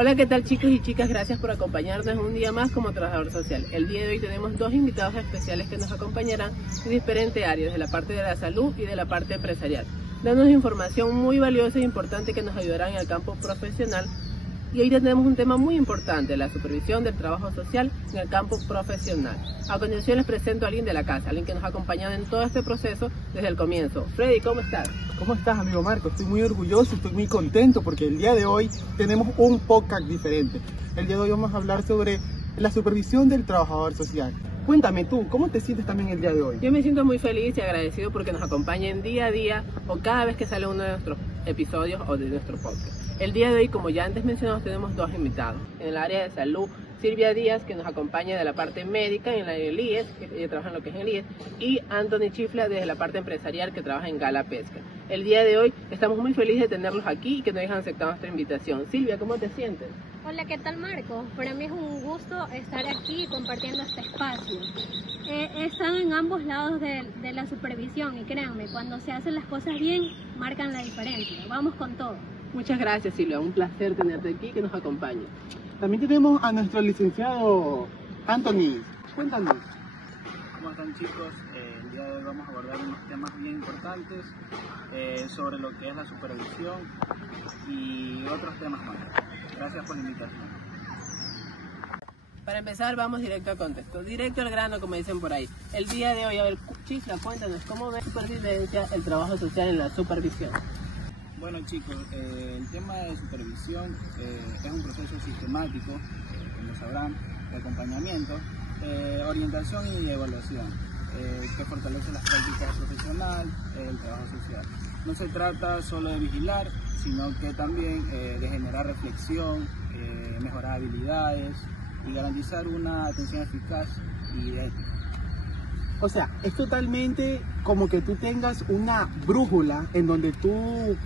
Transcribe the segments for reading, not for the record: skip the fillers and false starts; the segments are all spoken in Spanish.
Hola, ¿qué tal chicos y chicas? Gracias por acompañarnos un día más como trabajador social. El día de hoy tenemos dos invitados especiales que nos acompañarán en diferentes áreas, de la parte de la salud y de la parte empresarial, dándonos información muy valiosa e importante que nos ayudará en el campo profesional. Y hoy tenemos un tema muy importante, la supervisión del trabajo social en el campo profesional. A continuación les presento a alguien de la casa, alguien que nos ha acompañado en todo este proceso desde el comienzo. Freddy, ¿cómo estás? ¿Cómo estás, amigo Marco? Estoy muy orgulloso, estoy muy contento porque el día de hoy tenemos un podcast diferente. El día de hoy vamos a hablar sobre la supervisión del trabajador social. Cuéntame tú, ¿cómo te sientes también el día de hoy? Yo me siento muy feliz y agradecido porque nos acompañen día a día o cada vez que sale uno de nuestros episodios o de nuestro podcast. El día de hoy, como ya antes mencionamos, tenemos dos invitados. En el área de salud, Silvia Díaz, que nos acompaña de la parte médica en el IES, que ella trabaja en lo que es el IES, y Anthony Chifla desde la parte empresarial, que trabaja en Gala Pesca. El día de hoy estamos muy felices de tenerlos aquí y que nos hayan aceptado nuestra invitación. Silvia, ¿cómo te sientes? Hola, ¿qué tal, Marco? Para mí es un gusto estar aquí compartiendo este espacio. He estado en ambos lados de la supervisión y créanme, cuando se hacen las cosas bien, marcan la diferencia. Vamos con todo. Muchas gracias, Silvia. Un placer tenerte aquí y que nos acompañe. También tenemos a nuestro licenciado Anthony. Cuéntanos. ¿Cómo están, chicos? El día de hoy vamos a abordar unos temas bien importantes sobre lo que es la supervisión y otros temas más. Gracias por la invitación. Para empezar, vamos directo al contexto, directo al grano, como dicen por ahí. El día de hoy, a ver, Chifla, cuéntanos, ¿cómo ve supervivencia el trabajo social en la supervisión? Bueno, chicos, el tema de supervisión es un proceso sistemático, como sabrán, de acompañamiento, orientación y evaluación, que fortalece las prácticas profesionales, el trabajo social. No se trata solo de vigilar, sino que también de generar reflexión, mejorar habilidades y garantizar una atención eficaz y ética. O sea, es totalmente como que tú tengas una brújula en donde tú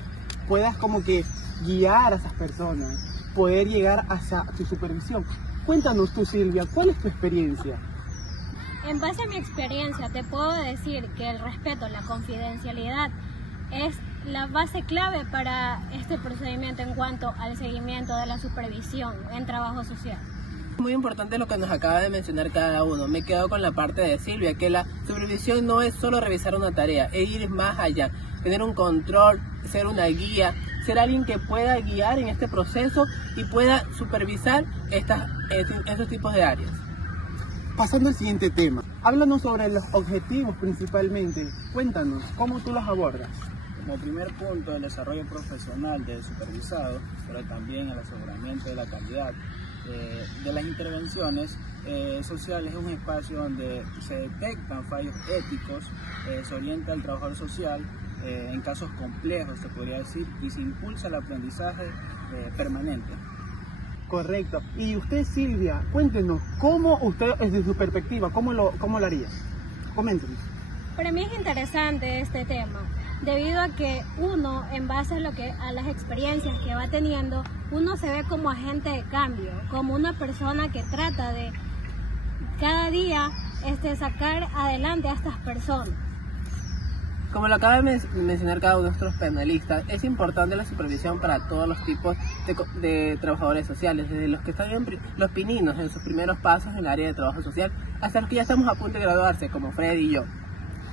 puedas como que guiar a esas personas, poder llegar hacia tu supervisión. Cuéntanos tú, Silvia, ¿cuál es tu experiencia? En base a mi experiencia, te puedo decir que el respeto, la confidencialidad es la base clave para este procedimiento en cuanto al seguimiento de la supervisión en trabajo social. Muy importante lo que nos acaba de mencionar cada uno. Me quedo con la parte de Silvia, que la supervisión no es solo revisar una tarea, es ir más allá, tener un control, ser una guía, ser alguien que pueda guiar en este proceso y pueda supervisar estos tipos de áreas. Pasando al siguiente tema, háblanos sobre los objetivos principalmente. Cuéntanos, ¿cómo tú los abordas? Como primer punto, el desarrollo profesional del supervisado, pero también el aseguramiento de la calidad de las intervenciones sociales. Es un espacio donde se detectan fallos éticos, se orienta al trabajador social en casos complejos, se podría decir, y se impulsa el aprendizaje permanente. Correcto. Y usted, Silvia, cuéntenos, ¿cómo usted, desde su perspectiva, cómo lo haría? Coméntenos. Para mí es interesante este tema, debido a que uno, en base a las experiencias que va teniendo, uno se ve como agente de cambio, como una persona que trata de cada día sacar adelante a estas personas. Como lo acaba de mencionar cada uno de nuestros panelistas, es importante la supervisión para todos los tipos de trabajadores sociales, desde los que están los pininos en sus primeros pasos en el área de trabajo social, hasta los que ya estamos a punto de graduarse, como Freddy y yo.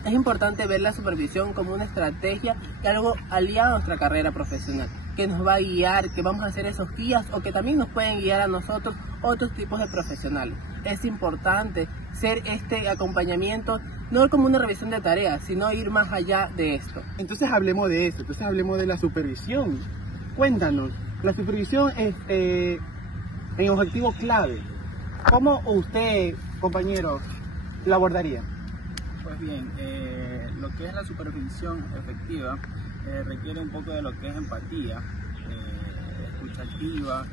Es importante ver la supervisión como una estrategia y algo aliado a nuestra carrera profesional, que nos va a guiar, que vamos a ser esos guías o que también nos pueden guiar a nosotros otros tipos de profesionales. Es importante ser este acompañamiento, no como una revisión de tareas, sino ir más allá de esto. Entonces hablemos de eso, hablemos de la supervisión. Cuéntanos, la supervisión es en objetivo clave. ¿Cómo usted, compañero, la abordaría? Pues bien, lo que es la supervisión efectiva requiere un poco de lo que es empatía, escucha activa,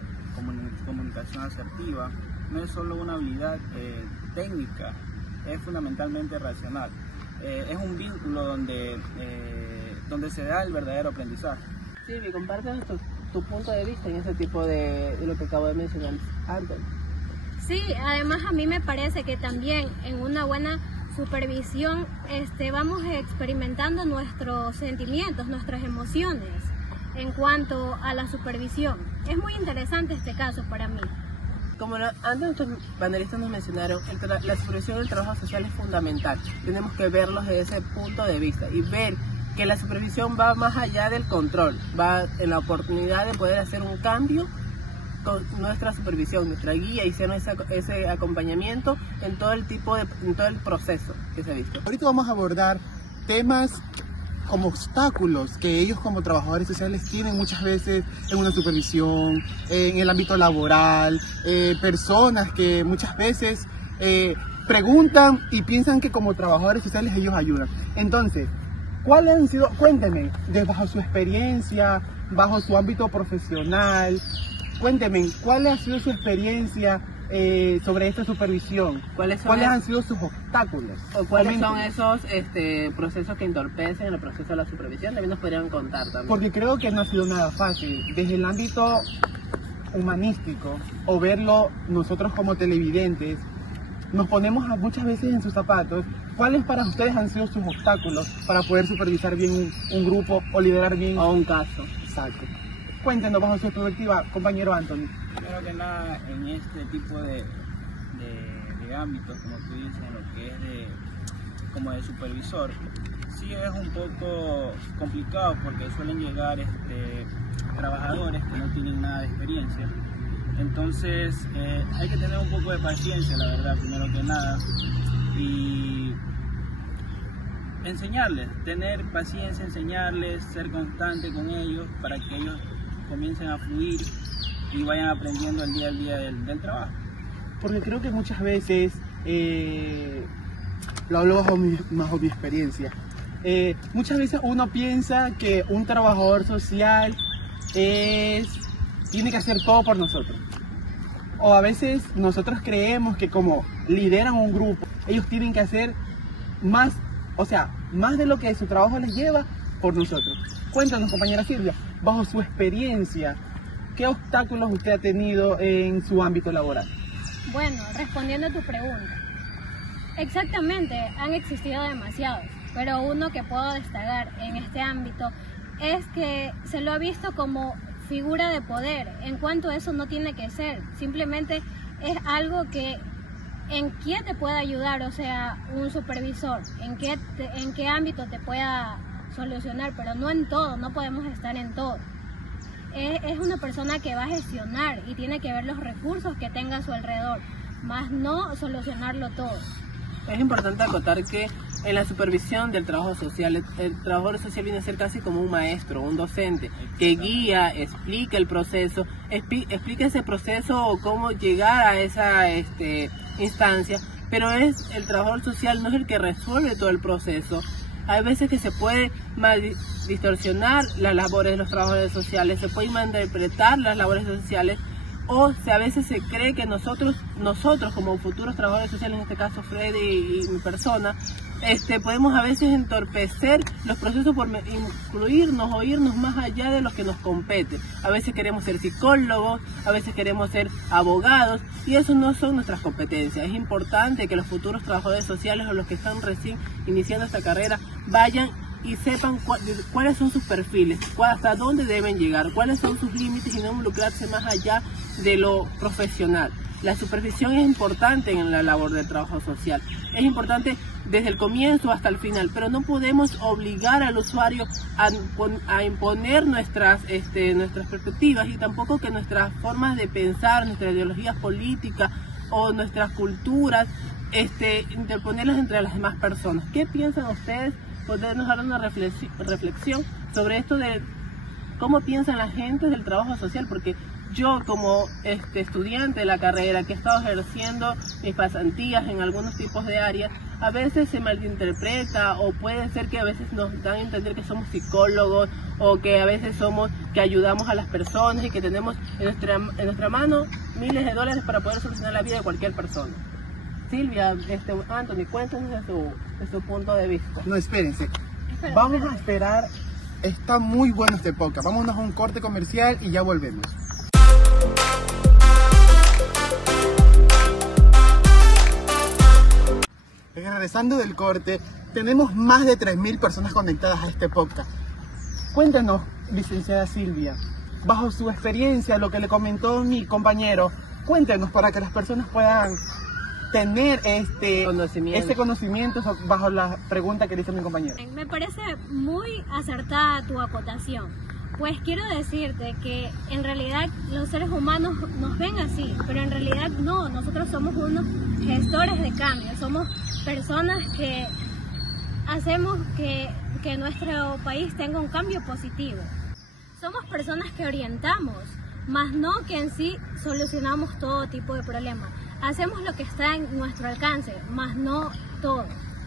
comunicación asertiva. No es solo una habilidad técnica, es fundamentalmente racional. Es un vínculo donde se da el verdadero aprendizaje. Sí, compártenos tu punto de vista en ese tipo de lo que acabo de mencionar, Anthony. Sí, además a mí me parece que también en una buena supervisión vamos experimentando nuestros sentimientos, nuestras emociones. en cuanto a la supervisión. Es muy interesante este caso para mí. Como antes nuestros panelistas nos mencionaron, la supervisión del trabajo social es fundamental. Tenemos que verlos desde ese punto de vista y ver que la supervisión va más allá del control, va en la oportunidad de poder hacer un cambio con nuestra supervisión, nuestra guía, hicieron ese acompañamiento en todo el proceso que se ha visto. Ahorita vamos a abordar temas como obstáculos que ellos como trabajadores sociales tienen muchas veces en una supervisión, en el ámbito laboral, personas que muchas veces preguntan y piensan que como trabajadores sociales ellos ayudan. Entonces, ¿cuáles han sido, cuéntenme, bajo su experiencia, bajo su ámbito profesional, cuéntenme, ¿cuál ha sido su experiencia sobre esta supervisión? ¿Cuáles han sido sus obstáculos? ¿O cuáles son esos procesos que entorpecen el proceso de la supervisión? También nos podrían contar también. Porque creo que no ha sido nada fácil. Desde el ámbito humanístico, o verlo nosotros como televidentes, nos ponemos muchas veces en sus zapatos. ¿Cuáles para ustedes han sido sus obstáculos para poder supervisar bien un grupo o liderar bien o un caso? Exacto. Cuéntenos bajo su perspectiva, compañero Anthony. Primero que nada, en este tipo de ámbitos, como tú dices, en lo que es como de supervisor, sí es un poco complicado porque suelen llegar trabajadores que no tienen nada de experiencia. Entonces hay que tener un poco de paciencia, la verdad, primero que nada, y enseñarles, tener paciencia, enseñarles, ser constante con ellos para que ellos comiencen a fluir y vayan aprendiendo el día a día del trabajo. Porque creo que muchas veces, lo hablo bajo mi experiencia, muchas veces uno piensa que un trabajador social tiene que hacer todo por nosotros. O a veces nosotros creemos que como lideran un grupo, ellos tienen que hacer más, o sea, más de lo que su trabajo les lleva por nosotros. Cuéntanos, compañera Silvia, bajo su experiencia, ¿qué obstáculos usted ha tenido en su ámbito laboral? Bueno, respondiendo a tu pregunta, exactamente, han existido demasiados, pero uno que puedo destacar en este ámbito es que se lo ha visto como figura de poder, en cuanto eso no tiene que ser, simplemente es algo que en qué te puede ayudar, o sea, un supervisor, en qué ámbito te pueda solucionar, pero no en todo, no podemos estar en todo. Es una persona que va a gestionar y tiene que ver los recursos que tenga a su alrededor, más no solucionarlo todo. Es importante acotar que en la supervisión del trabajo social, el trabajador social viene a ser casi como un maestro, un docente, que guía, explica el proceso, explica ese proceso o cómo llegar a esa instancia, pero es el trabajador social no es el que resuelve todo el proceso. Hay veces que se puede distorsionar las labores de los trabajadores sociales, se puede malinterpretar las labores sociales, o a veces se cree que nosotros como futuros trabajadores sociales, en este caso Freddy y mi persona, podemos a veces entorpecer los procesos por incluirnos o irnos más allá de lo que nos compete. A veces queremos ser psicólogos, a veces queremos ser abogados, y eso no son nuestras competencias. Es importante que los futuros trabajadores sociales o los que están recién iniciando esta carrera vayan y sepan cuáles son sus perfiles, hasta dónde deben llegar, cuáles son sus límites y no involucrarse más allá de lo profesional. La supervisión es importante en la labor del trabajo social, es importante desde el comienzo hasta el final, pero no podemos obligar al usuario a imponer nuestras perspectivas, y tampoco que nuestras formas de pensar, nuestras ideologías políticas o nuestras culturas, interponerlas entre las demás personas. ¿Qué piensan ustedes? Podernos dar una reflexión sobre esto de cómo piensan la gente del trabajo social, porque yo como estudiante de la carrera que he estado ejerciendo mis pasantías en algunos tipos de áreas, a veces se malinterpreta, o puede ser que a veces nos dan a entender que somos psicólogos, o que a veces que ayudamos a las personas y que tenemos en nuestra mano miles de dólares para poder solucionar la vida de cualquier persona. Silvia, Anthony, cuéntanos de su punto de vista. No, espérense. Vamos a esperar. Está muy bueno este podcast. Vámonos a un corte comercial y ya volvemos. Regresando del corte, tenemos más de 3.000 personas conectadas a este podcast. Cuéntanos, licenciada Silvia, bajo su experiencia, lo que le comentó mi compañero, cuéntenos para que las personas puedan tener este conocimiento bajo la pregunta que le hizo mi compañero. Me parece muy acertada tu acotación, pues quiero decirte que en realidad los seres humanos nos ven así, pero en realidad no, nosotros somos unos gestores de cambio, somos personas que hacemos que nuestro país tenga un cambio positivo. Somos personas que orientamos, más no que en sí solucionamos todo tipo de problemas. Hacemos lo que está en nuestro alcance, más no todo.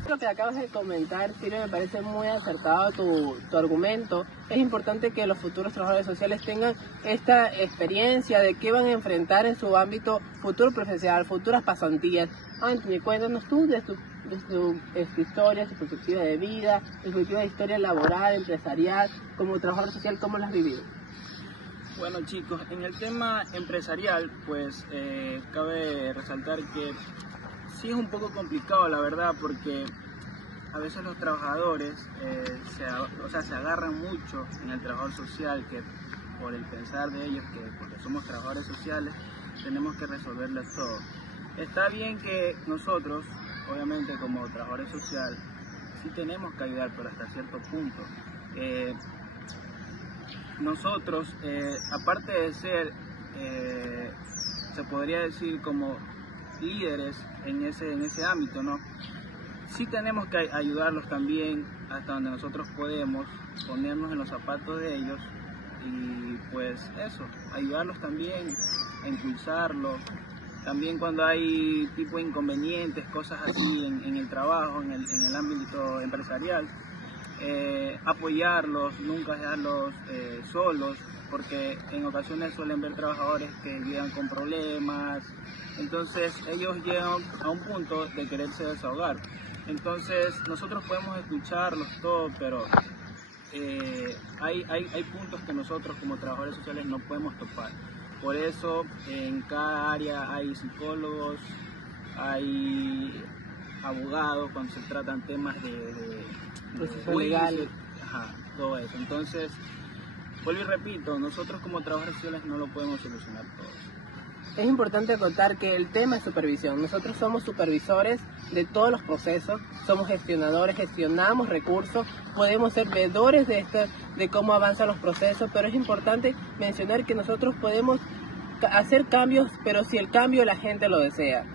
Lo que acabas de comentar, Silvia, me parece muy acertado tu argumento. Es importante que los futuros trabajadores sociales tengan esta experiencia de qué van a enfrentar en su ámbito futuro profesional, futuras pasantías. Anthony, cuéntanos tú de tu historia, su perspectiva de vida, su perspectiva de historia laboral, empresarial, como trabajador social, ¿cómo lo has vivido? Bueno chicos, en el tema empresarial, pues cabe resaltar que sí es un poco complicado la verdad, porque a veces los trabajadores se agarran mucho en el trabajador social, que por el pensar de ellos que porque somos trabajadores sociales tenemos que resolverles todo. Está bien que nosotros, obviamente como trabajadores sociales, sí tenemos que ayudar, pero hasta cierto punto. Nosotros, aparte de ser, se podría decir como líderes en ese ámbito, ¿no? Sí tenemos que ayudarlos también hasta donde nosotros podemos, ponernos en los zapatos de ellos y pues eso, ayudarlos también, a impulsarlos. También cuando hay tipo de inconvenientes, cosas así en el trabajo, en el ámbito empresarial, apoyarlos, nunca dejarlos solos, porque en ocasiones suelen ver trabajadores que llegan con problemas, entonces ellos llegan a un punto de quererse desahogar. Entonces nosotros podemos escucharlos todo, pero hay puntos que nosotros como trabajadores sociales no podemos topar. Por eso en cada área hay psicólogos, hay abogados cuando se tratan temas de legal, todo eso. Entonces, vuelvo y repito, nosotros como trabajadores sociales no lo podemos solucionar todo. Es importante acotar que el tema es supervisión. Nosotros somos supervisores de todos los procesos, somos gestionadores, gestionamos recursos, podemos ser veedores de cómo avanzan los procesos, pero es importante mencionar que nosotros podemos hacer cambios, pero si el cambio la gente lo desea.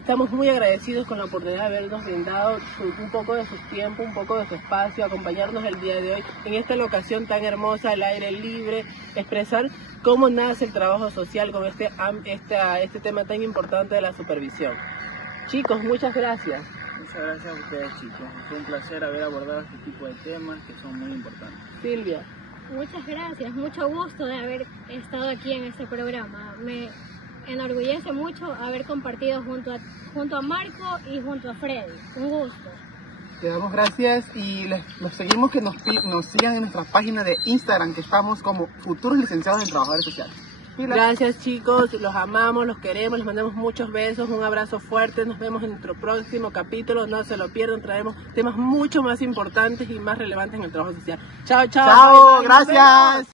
Estamos muy agradecidos con la oportunidad de habernos brindado un poco de su tiempo, un poco de su espacio, acompañarnos el día de hoy en esta locación tan hermosa, al aire libre, expresar cómo nace el trabajo social con este tema tan importante de la supervisión. Chicos, muchas gracias. Muchas gracias a ustedes chicos, fue un placer haber abordado este tipo de temas que son muy importantes. Silvia. Muchas gracias, mucho gusto de haber estado aquí en este programa. Me enorgullece mucho haber compartido junto a Marco y junto a Freddy. Un gusto. Le damos gracias y los seguimos que nos sigan en nuestra página de Instagram, que estamos como Futuros Licenciados en Trabajadores Sociales. Gracias chicos, los amamos, los queremos, les mandamos muchos besos, un abrazo fuerte, nos vemos en nuestro próximo capítulo, no se lo pierdan, traemos temas mucho más importantes y más relevantes en el trabajo social. Chao, chao. Chao, gracias.